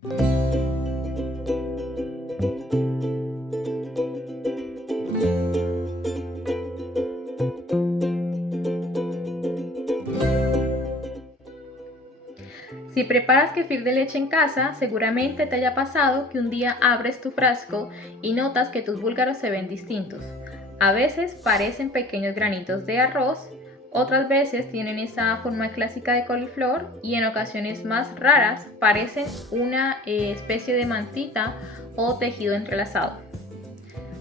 Si preparas kefir de leche en casa, seguramente te haya pasado que un día abres tu frasco y notas que tus búlgaros se ven distintos. A veces parecen pequeños granitos de arroz, otras veces tienen esa forma clásica de coliflor y en ocasiones más raras parecen una especie de mantita o tejido entrelazado.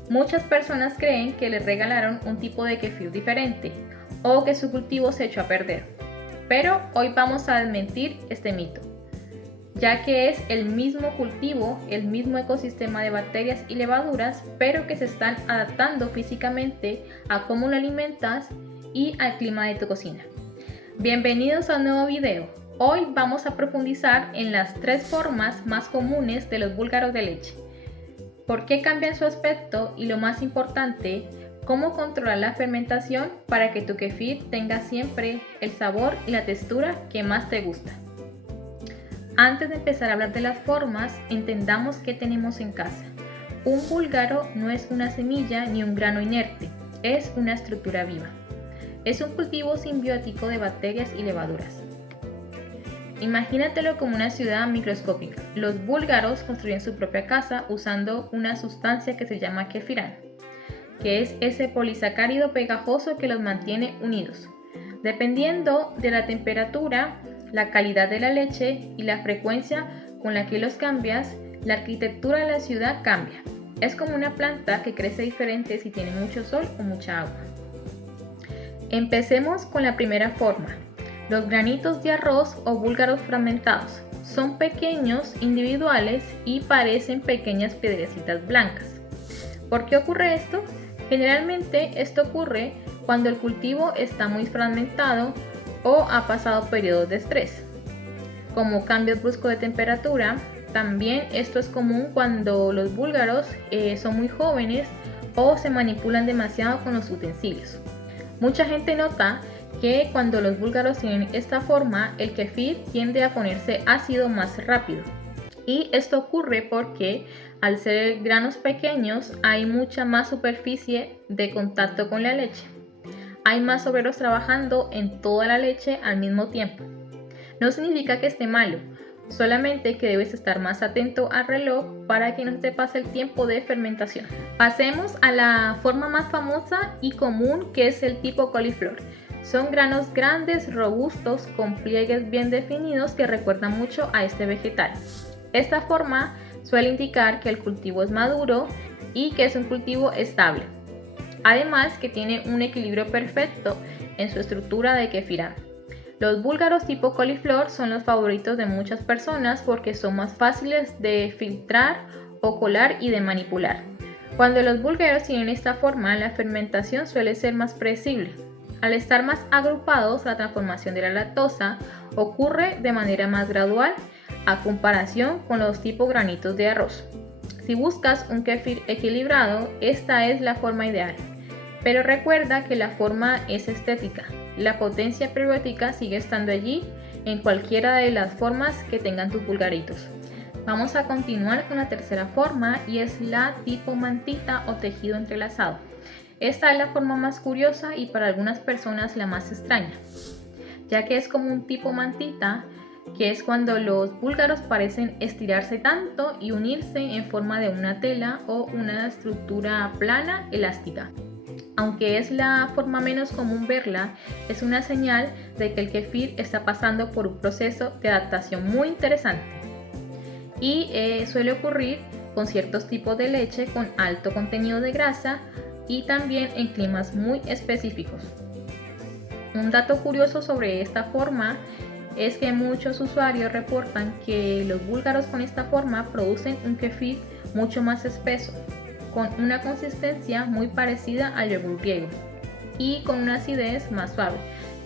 Muchas personas creen que les regalaron un tipo de kefir diferente o que su cultivo se echó a perder. Pero hoy vamos a desmentir este mito, ya que es el mismo cultivo, el mismo ecosistema de bacterias y levaduras, pero que se están adaptando físicamente a cómo lo alimentas y al clima de tu cocina. Bienvenidos a un nuevo video. Hoy vamos a profundizar en las 3 formas más comunes de los búlgaros de leche. ¿Por qué cambian su aspecto? Y lo más importante, cómo controlar la fermentación para que tu kefir tenga siempre el sabor y la textura que más te gusta. Antes de empezar a hablar de las formas, entendamos qué tenemos en casa. Un búlgaro no es una semilla ni un grano inerte, es una estructura viva. Es un cultivo simbiótico de bacterias y levaduras. Imagínatelo como una ciudad microscópica. Los búlgaros construyen su propia casa usando una sustancia que se llama kefirán, que es ese polisacárido pegajoso que los mantiene unidos. Dependiendo de la temperatura, la calidad de la leche y la frecuencia con la que los cambias, la arquitectura de la ciudad cambia. Es como una planta que crece diferente si tiene mucho sol o mucha agua. Empecemos con la primera forma. Los granitos de arroz o búlgaros fragmentados. Son pequeños, individuales y parecen pequeñas piedrecitas blancas. ¿Por qué ocurre esto? Generalmente esto ocurre cuando el cultivo está muy fragmentado o ha pasado periodos de estrés, como cambios bruscos de temperatura. También esto es común cuando los búlgaros son muy jóvenes o se manipulan demasiado con los utensilios. Mucha gente nota que cuando los búlgaros tienen esta forma, el kefir tiende a ponerse ácido más rápido. Y esto ocurre porque al ser granos pequeños hay mucha más superficie de contacto con la leche. Hay más obreros trabajando en toda la leche al mismo tiempo. No significa que esté malo, solamente que debes estar más atento al reloj para que no te pase el tiempo de fermentación. Pasemos a la forma más famosa y común, que es el tipo coliflor. Son granos grandes, robustos, con pliegues bien definidos que recuerdan mucho a este vegetal. Esta forma suele indicar que el cultivo es maduro y que es un cultivo estable. Además que tiene un equilibrio perfecto en su estructura de kefirán. Los búlgaros tipo coliflor son los favoritos de muchas personas porque son más fáciles de filtrar o colar y de manipular. Cuando los búlgaros tienen esta forma, la fermentación suele ser más predecible. Al estar más agrupados, la transformación de la lactosa ocurre de manera más gradual a comparación con los tipo granitos de arroz. Si buscas un kefir equilibrado, esta es la forma ideal. Pero recuerda que la forma es estética. La potencia prebiótica sigue estando allí en cualquiera de las formas que tengan tus búlgaritos. Vamos a continuar con la tercera forma y es la tipo mantita o tejido entrelazado. Esta es la forma más curiosa y para algunas personas la más extraña, ya que es como un tipo mantita, que es cuando los búlgaros parecen estirarse tanto y unirse en forma de una tela o una estructura plana elástica. Aunque es la forma menos común verla, es una señal de que el kefir está pasando por un proceso de adaptación muy interesante. Y suele ocurrir con ciertos tipos de leche con alto contenido de grasa y también en climas muy específicos. Un dato curioso sobre esta forma es que muchos usuarios reportan que los búlgaros con esta forma producen un kefir mucho más espeso, con una consistencia muy parecida al yogur griego y con una acidez más suave.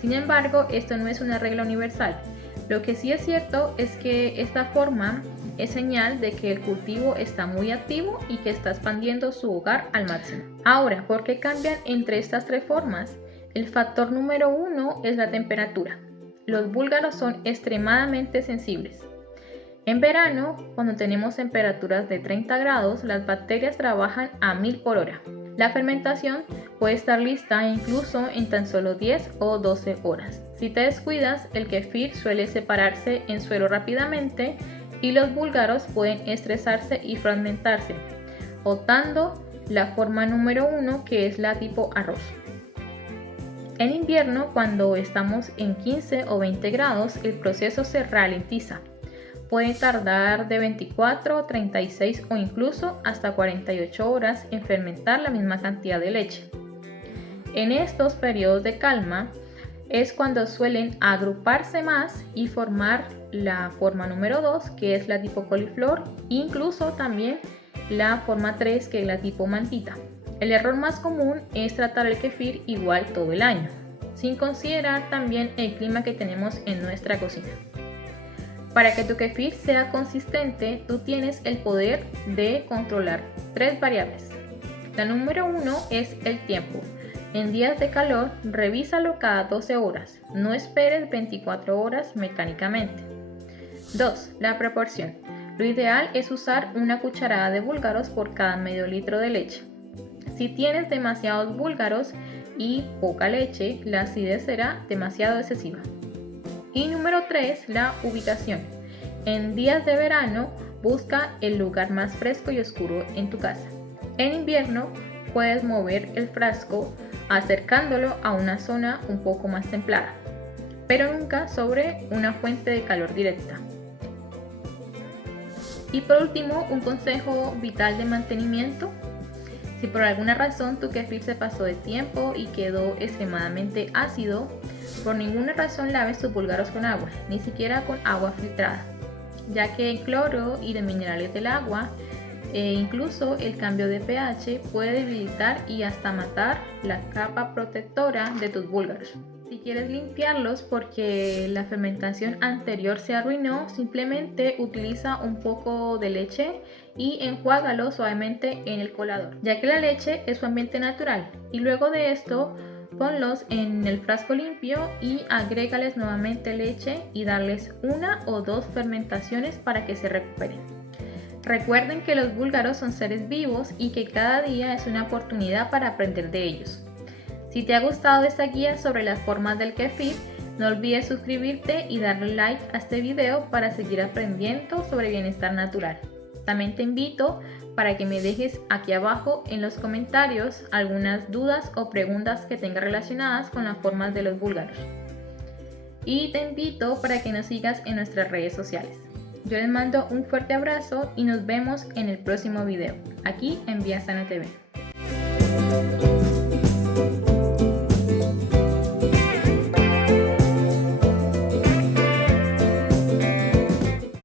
Sin embargo, esto no es una regla universal. Lo que sí es cierto es que esta forma es señal de que el cultivo está muy activo y que está expandiendo su hogar al máximo. Ahora, ¿por qué cambian entre estas 3 formas? El factor número 1 es la temperatura. Los búlgaros son extremadamente sensibles. En verano, cuando tenemos temperaturas de 30 grados, las bacterias trabajan a 1000 por hora. La fermentación puede estar lista incluso en tan solo 10 o 12 horas. Si te descuidas, el kéfir suele separarse en suelo rápidamente y los búlgaros pueden estresarse y fragmentarse, optando la forma número 1, que es la tipo arroz. En invierno, cuando estamos en 15 o 20 grados, el proceso se ralentiza. Puede tardar de 24, 36 o incluso hasta 48 horas en fermentar la misma cantidad de leche. En estos periodos de calma es cuando suelen agruparse más y formar la forma número 2, que es la tipo coliflor, incluso también la forma 3, que es la tipo mantita. El error más común es tratar el kéfir igual todo el año, sin considerar también el clima que tenemos en nuestra cocina. Para que tu kéfir sea consistente, tú tienes el poder de controlar 3 variables. La número 1 es el tiempo. En días de calor, revísalo cada 12 horas. No esperes 24 horas mecánicamente. 2. La proporción. Lo ideal es usar una cucharada de búlgaros por cada medio litro de leche. Si tienes demasiados búlgaros y poca leche, la acidez será demasiado excesiva. Y número 3, la ubicación. En días de verano, busca el lugar más fresco y oscuro en tu casa. En invierno, puedes mover el frasco acercándolo a una zona un poco más templada, pero nunca sobre una fuente de calor directa. Y por último, un consejo vital de mantenimiento. Si por alguna razón tu kéfir se pasó de tiempo y quedó extremadamente ácido, por ninguna razón laves tus búlgaros con agua, ni siquiera con agua filtrada, ya que el cloro y los minerales del agua e incluso el cambio de pH puede debilitar y hasta matar la capa protectora de tus búlgaros. Si quieres limpiarlos porque la fermentación anterior se arruinó, simplemente utiliza un poco de leche y enjuágalo suavemente en el colador, ya que la leche es su ambiente natural. Y luego de esto, ponlos en el frasco limpio y agrégales nuevamente leche y darles 1 o 2 fermentaciones para que se recuperen. Recuerden que los búlgaros son seres vivos y que cada día es una oportunidad para aprender de ellos. Si te ha gustado esta guía sobre las formas del kéfir, no olvides suscribirte y darle like a este video para seguir aprendiendo sobre bienestar natural. También te invito para que me dejes aquí abajo en los comentarios algunas dudas o preguntas que tengas relacionadas con las formas de los búlgaros. Y te invito para que nos sigas en nuestras redes sociales. Yo les mando un fuerte abrazo y nos vemos en el próximo video, aquí en Vía Sana TV.